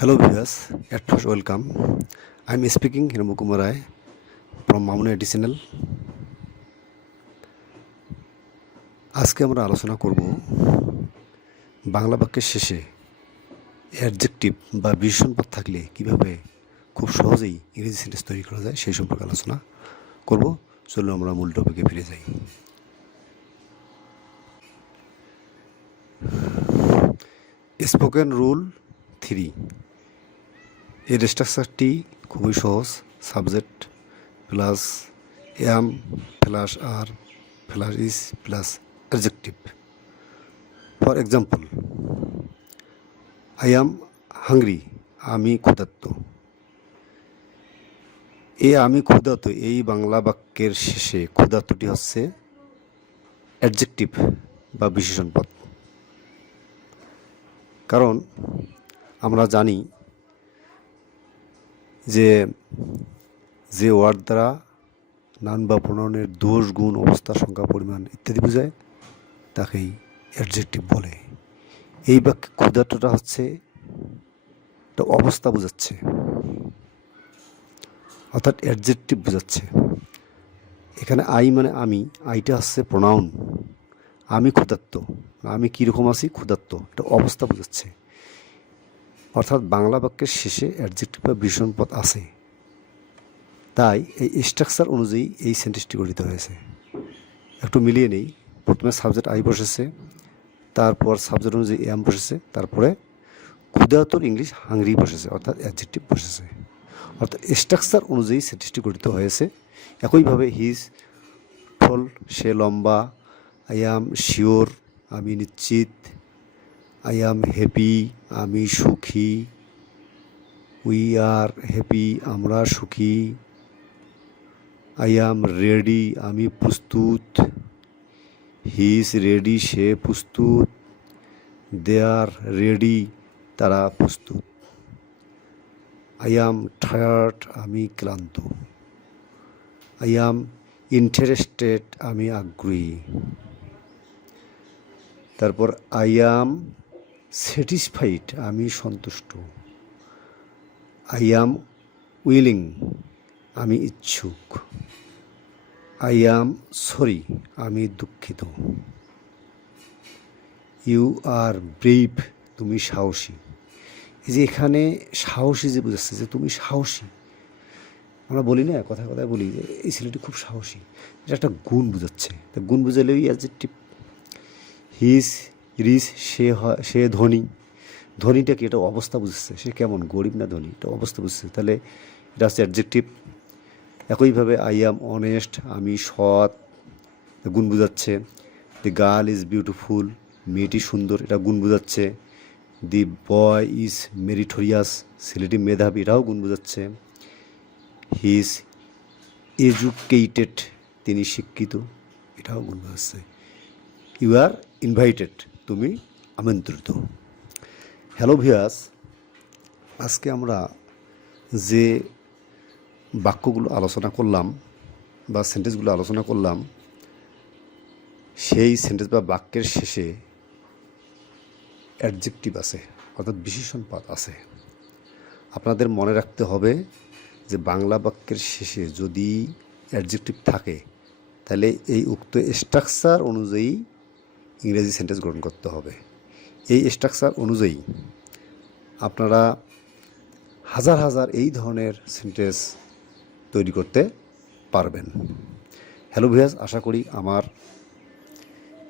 Hello viewers, at first welcome. I am speaking Kumar Rai from Mamuna Additional. আজকে আমরা আলোচনা করব বাংলা বাক্যের শেষে অ্যাডজেক্টিভ বা বিশেষণ পদ থাকলে কীভাবে খুব সহজেই ইংরেজি সেন্টেন্স তৈরি করা যায় সেই সম্পর্কে আলোচনা করব চলুন আমরা মূল টপিকে ফিরে যাই স্পোকেন রুল থ্রি এর স্ট্রাকচারটি খুবই সহজ subject plus am plus are plus is plus adjective for example I am hungry আমি ক্ষুধার্ত। এ আমি ক্ষুধার্ত, এই বাংলা বাক্যের শেষে ক্ষুধার্তটি হচ্ছে অ্যাডজেক্টিভ বা বিশেষণ পদ কারণ আমরা জানি যে যে ওয়ার্ড দ্বারা নান বা প্রণয়নের দোষ, গুণ, অবস্থা, সংখ্যা, পরিমাণ ইত্যাদি বোঝায়, তাকেই অ্যাডজেক্টিভ বলে। এই বাক্যে ক্ষুধার্তটা হচ্ছে, একটা অবস্থা বোঝাচ্ছে, অর্থাৎ অ্যাডজেক্টিভ বোঝাচ্ছে। এখানে আই মানে আমি আইটা হচ্ছে প্রোনাউন আমি ক্ষুধার্ত, আমি কীরকম আছি? ক্ষুধার্ত, একটা অবস্থা বোঝাচ্ছে। অর্থাৎ বাংলা বাক্যের শেষে অ্যাডজেক্টিভ বা ভীষণ পদ আছে। তাই এই স্ট্রাকচার অনুযায়ী এই সেন্টেন্সটি গঠিত হয়েছে। একটু মিলিয়ে নেই। প্রথমে সাবজেক্ট আই বসেছে, তারপর সাবজেক্ট অনুযায়ী এম বসেছে, তারপরে ক্ষুধাতর ইংলিশ হাংরি বসেছে, অর্থাৎ অ্যাডজেক্টিভ বসেছে। অর্থাৎ স্ট্রাকচার অনুযায়ী সেন্টেন্সটি গঠিত হয়েছে। একইভাবে হিজ ঠোল সে লম্বা আই অ্যাম শিওর আমি নিশ্চিত আই অ্যাম হ্যাপি আমি সুখী। উই আর হ্যাপি আমরা সুখী। আই অ্যাম রেডি আমি প্রস্তুত। হি ইজ রেডি সে প্রস্তুত। দে আর রেডি তারা প্রস্তুত। আই অ্যাম টায়ার্ড আমি ক্লান্ত। আই অ্যাম ইন্টারেস্টেড আমি আগ্রহী। তারপর আই অ্যাম স্যাটিসফাইড, আমি সন্তুষ্ট। আই অ্যাম উইলিং আমি ইচ্ছুক। আই অ্যাম সরি আমি দুঃখিত। ইউ আর ব্রেভ তুমি সাহসী। এই যে এখানে সাহসী যে বোঝাচ্ছে, যে তুমি সাহসী। আমরা বলি না কথা কথায় বলি যে এই ছেলেটি খুব সাহসী। এটা একটা গুণ বোঝাচ্ছে। তা গুণ বোঝালে ওই অ্যাডজেক্টিভ হিস রিস, সে সে ধনী। ধনীটা কি এটা অবস্থা বুঝছে। সে কেমন? গরিব না ধনী? এটা অবস্থা বুঝছে। তাহলে এটা হচ্ছে অ্যাডজেক্টিভ একইভাবে আই অ্যাম অনেস্ট আমি সৎ। গুণ বোঝাচ্ছে। দি গার্ল ইজ বিউটিফুল মেয়েটি সুন্দর। এটা গুণ বোঝাচ্ছে। দি বয় ইজ মেরিটোরিয়াস ছেলেটি মেধাবী। এটাও গুণ বোঝাচ্ছে। হি ইজ এজুকেটেড তিনি শিক্ষিত। এটাও গুণ বোঝাচ্ছে। ইউ আর ইনভাইটেড তুমি আমন্ত্রিত। হ্যালো ভিয়াস আজকে আমরা যে বাক্যগুলো আলোচনা করলাম বা সেন্টেন্সগুলো আলোচনা করলাম, সেই সেন্টেন্স বা বাক্যের শেষে অ্যাডজেক্টিভ আছে, অর্থাৎ বিশেষণ পদ আছে। আপনাদের মনে রাখতে হবে যে বাংলা বাক্যের শেষে যদি অ্যাডজেক্টিভ থাকে, তাহলে এই উক্ত স্ট্রাকচার অনুযায়ী ইংরেজি সেন্টেন্স গ্রহণ করতে হবে। এই স্ট্রাকচার অনুযায়ী আপনারা হাজার হাজার এই ধরনের সেন্টেন্স তৈরি করতে পারবেন। হ্যালো ভিয়াস আশা করি আমার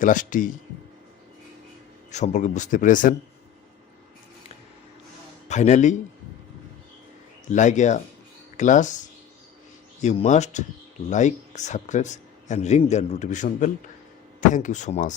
ক্লাসটি সম্পর্কে বুঝতে পেরেছেন। Finally like a class you must like subscribe and ring the notification bell thank you so much